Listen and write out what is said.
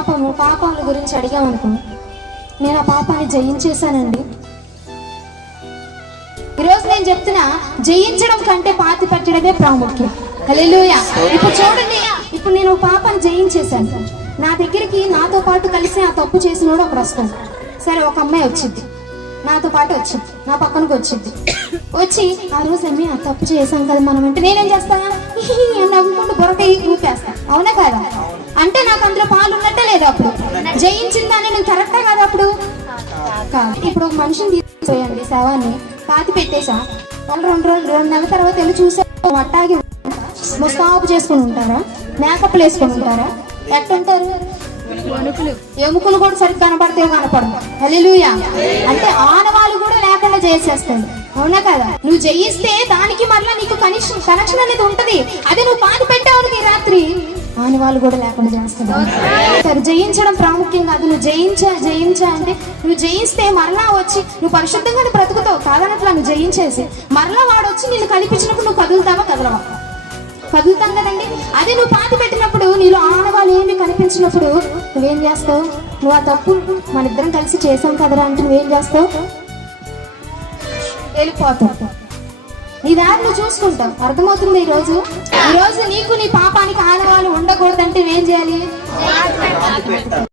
పాపము పాపాల గురించి అడిగామనుకో నేను ఆ పాపాన్ని జయించేశానండి. ఈరోజు నేను చెప్తున్నా జయించడం కంటే పాతి పెట్టడమే ప్రాముఖ్యం. హల్లెలూయా. ఇప్పుడు చూడండి ఇప్పుడు నేను పాపాన్ని జయించేశాను. నా దగ్గరికి నాతో పాటు కలిసి ఆ తప్పు చేసినోడు ఒకడు వస్తాడు సరే ఒక అమ్మాయి వచ్చింది. నాతో పాటు వచ్చింది. నా పక్కనకు వచ్చింది. వచ్చి ఆ రోజు అమ్మి ఆ తప్పు చేశాం కదా మనం అంటే నేనేం చేస్తాను నవ్వుకుంటూ బొరక ఊపేస్తా. అవునా? జయించిందని నేను కరెక్టా కదా అప్పుడు? ఇప్పుడు ఒక మనిషిని తీసుకుపోయండి శవాన్ని పాతి పెట్టేసా? వాళ్ళు రెండు రోజులు రెండు నెలల తర్వాత వెళ్ళి చూసా అట్టాగి ముస్తాబు చేసుకుని ఉంటారా? మేకప్లు వేసుకుని ఉంటారా? ఎట్టుంటారు? ఎముకలు కూడా సరిగ్గా కనపడితే కనపడదు హల్లెలూయా. అంటే ఆనవాళ్ళు కూడా లేకుండా చేసేస్తాడు అవునా కదా? నువ్వు జయిస్తే దానికి మరలా నీకు కనెక్షన్ కనెక్షన్ అనేది ఉంటది. అదే నువ్వు పాతి పెట్టావు ఈ రాత్రి. ఆనవాళ్ళు కూడా లేకుండా చేస్తాడు సరే జయించడం ప్రాముఖ్యం కాదు నువ్వు జయించా జయించా అంటే నువ్వు జయిస్తే మరలా వచ్చి నువ్వు పరిశుద్ధంగానే బ్రతుకుతావు. కాదనట్లా నువ్వు జయించేసి మరలా వాడు వచ్చి నిన్ను కనిపించినప్పుడు నువ్వు కదులుతావా కదలవా? కదులుతాం కదండి. అదే నువ్వు పాతి పెట్టినప్పుడు నీలో ఆనవాళ్ళు ఏమి కనిపించినప్పుడు నువ్వేం చేస్తావు? నువ్వు ఆ తప్పు మన ఇద్దరం కలిసి చేసాం కదరా అంటే నువ్వేం చేస్తావు? వెళ్ళిపోతావు. నీ దారిని చూసుకుంటాం. చూసుకుంటావు అర్థమవుతుంది ఈరోజు ఈరోజు ఈ రోజు నీకు నీ పాపానికి ఆనవాళ్ళు ఉండకూడదంటే ఏం చేయాలి?